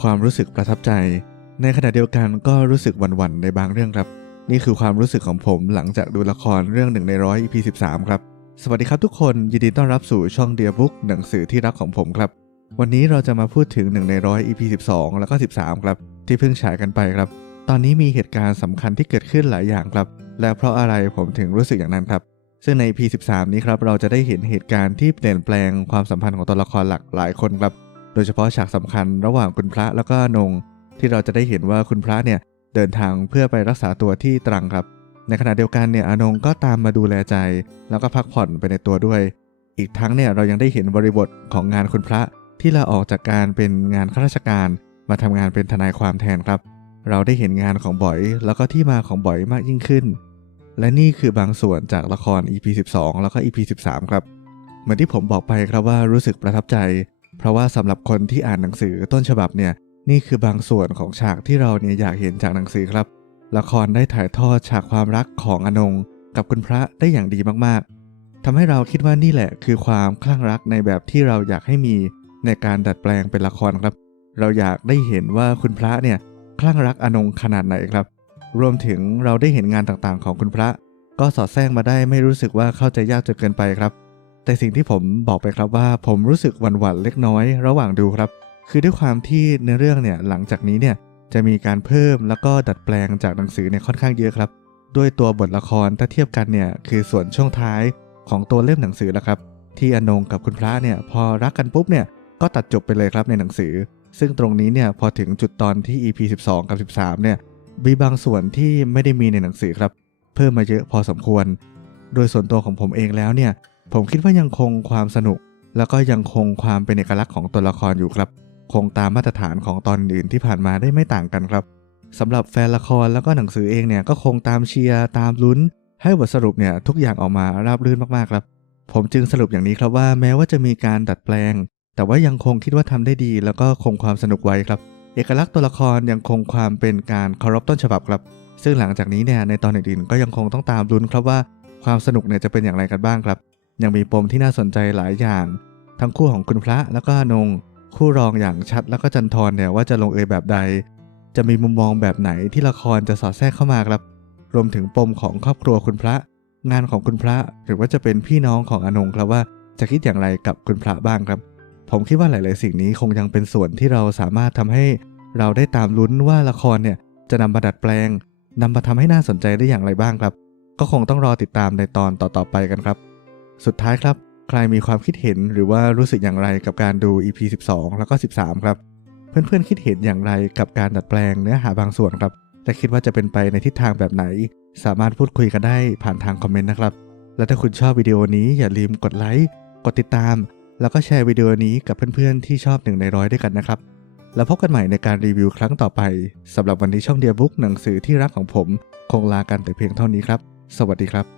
ความรู้สึกประทับใจ ในขณะเดียวกันก็รู้สึกหวั่นๆในบางเรื่องครับ นี่คือความรู้สึกของผมหลังจากดูละครเรื่องหนึ่งในร้อย EP 13 ครับ สวัสดีครับทุกคนยินดีต้อนรับสู่ช่องเดียบุ๊กหนังสือที่รักของผมครับ วันนี้เราจะมาพูดถึงหนึ่งในร้อย EP 12 แล้วก็ 13 ครับ ที่เพิ่งฉายกันไปครับ ตอนนี้มีเหตุการณ์สำคัญที่เกิดขึ้นหลายอย่างครับ และเพราะอะไรผมถึงรู้สึกอย่างนั้นครับซึ่งใน EP 13 นี้ครับเราจะได้เห็นเหตุการณ์ที่เปลี่ยนแปลงความสัมพันธ์ของตัวละครหลักหลายคนครับ โดยเฉพาะฉากสำคัญระหว่างคุณพระแล้วก็นง ที่เราจะได้เห็นว่าคุณพระเนี่ยเดินทางเพื่อไปรักษาตัวที่ตรังครับ ในขณะเดียวกันเนี่ยอนงก็ตามมาดูแลใจ แล้วก็พักผ่อนไปในตัวด้วย อีกทั้งเนี่ยเรายังได้เห็นบริบทของงานคุณพระที่ลาออกจากการเป็นงานข้าราชการ มาทำงานเป็นทนายความแทนครับ เราได้เห็นงานของบอย แล้วก็ที่มาของบอยมากยิ่งขึ้น และนี่คือบางส่วนจากละคร EP 12 แล้วก็ EP 13 ครับ เหมือนที่ผมบอกไปครับว่ารู้สึกประทับใจ เพราะว่าสำหรับคนที่อ่านหนังสือต้นฉบับเนี่ยนี่คือบางส่วนของฉากที่เราเนี่ยอยากเห็นจากหนังสือครับ ละครได้ถ่ายทอดฉากความรักของอนง กับคุณพระได้อย่างดีมากๆทำให้เราคิดว่านี่แหละคือความคลั่งรักในแบบที่เราอยากให้มีในการดัดแปลงเป็นละครครับ เราอยากได้เห็นว่าคุณพระเนี่ยคลั่งรักอนงขนาดไหนครับ รวมถึงเราได้เห็นงานต่างๆ ของคุณพระ ก็สอดแทรกมาได้ไม่รู้สึกว่าเข้าใจยากจนเกินไปครับ แต่สิ่งที่ผมบอกไปครับว่าผมรู้สึกหวั่นๆเล็กน้อยระหว่างดูครับ คือด้วยความที่ในเรื่องเนี่ยหลังจากนี้เนี่ยจะมีการเพิ่มแล้วก็ดัดแปลงจากหนังสือเนี่ยค่อนข้างเยอะครับด้วยตัวบทละครถ้าเทียบกันเนี่ยคือส่วนช่วงท้ายของตัวเล่มหนังสือแล้วครับ ที่อนงกับคุณพระเนี่ยพอรักกันปุ๊บเนี่ยก็ตัดจบไปเลยครับในหนังสือ ซึ่งตรงนี้เนี่ยพอถึงจุดตอนที่ EP 12 กับ 13เนี่ยมีบางส่วนที่ไม่ได้มีในหนังสือครับ เพิ่มมาเยอะพอสมควร โดยส่วนตัวของผมเองแล้วเนี่ย ผมคิดว่ายังคงความสนุก แล้วก็ยังคงความเป็นเอกลักษณ์ของตัวละครอยู่ครับ คงตามมาตรฐานของตอนอื่นที่ผ่านมาได้ไม่ต่างกันครับสำหรับแฟนละครแล้วก็หนังสือเองเนี่ยก็คงตามเชียร์ตามลุ้น ให้บทสรุปเนี่ยทุกอย่างออกมาราบรื่นมากๆครับ ผมจึงสรุปอย่างนี้ครับว่าแม้ว่าจะมีการดัดแปลง แต่ว่ายังคงคิดว่าทำได้ดี แล้วก็คงความสนุกไว้ครับ เอกลักษณ์ตัวละครยังคงความเป็นการเคารพต้นฉบับครับ ซึ่งหลังจากนี้เนี่ยในตอนอื่นๆก็ยังคงต้องตามลุ้นครับว่าความสนุกเนี่ยจะเป็นอย่างไรกันบ้างครับ ยังมีปมที่น่าสนใจหลายอย่าง ทั้งคู่ของคุณพระแล้วก็นง คู่รองอย่างชัดแล้วก็จันทร์เนี่ยว่าจะลงเอยแบบใด จะมีมุมมองแบบไหนที่ละครจะสอดแทรกเข้ามาครับ รวมถึงปมของครอบครัวคุณพระ งานของคุณพระหรือว่าจะเป็นพี่น้องของอนงครับว่าจะคิดอย่างไรกับคุณพระบ้างครับ ผมคิดว่าหลาย ๆ สิ่งนี้คงยังเป็นส่วนที่เราสามารถทำให้เราได้ตามลุ้นว่าละครเนี่ยจะนำมาดัดแปลงนำมาทำให้น่าสนใจได้อย่างไรบ้างครับ ก็คงต้องรอติดตามในตอนต่อ ๆ ไปกันครับ สุดท้ายครับ ใครมีความคิดเห็นหรือว่ารู้สึกอย่างไรกับการดู EP 12 แล้วก็ 13 ครับ เพื่อนๆคิดเห็นอย่างไรกับการดัดแปลงเนื้อหาบางส่วนครับและคิดว่าจะเป็นไปในทิศทางแบบไหน สามารถพูดคุยกันได้ผ่านทางคอมเมนต์นะครับ และถ้าคุณชอบวิดีโอนี้อย่าลืมกดไลค์กดติดตาม แล้วก็แชร์วิดีโอนี้กับเพื่อนๆที่ชอบหนึ่งในร้อยด้วยกันนะครับแล้วพบกันใหม่ในการรีวิวครั้งต่อไปสำหรับวันนี้ช่องเดียบุ๊กหนังสือที่รักของผม คงลากันแต่เพียงเท่านี้ครับ สวัสดีครับ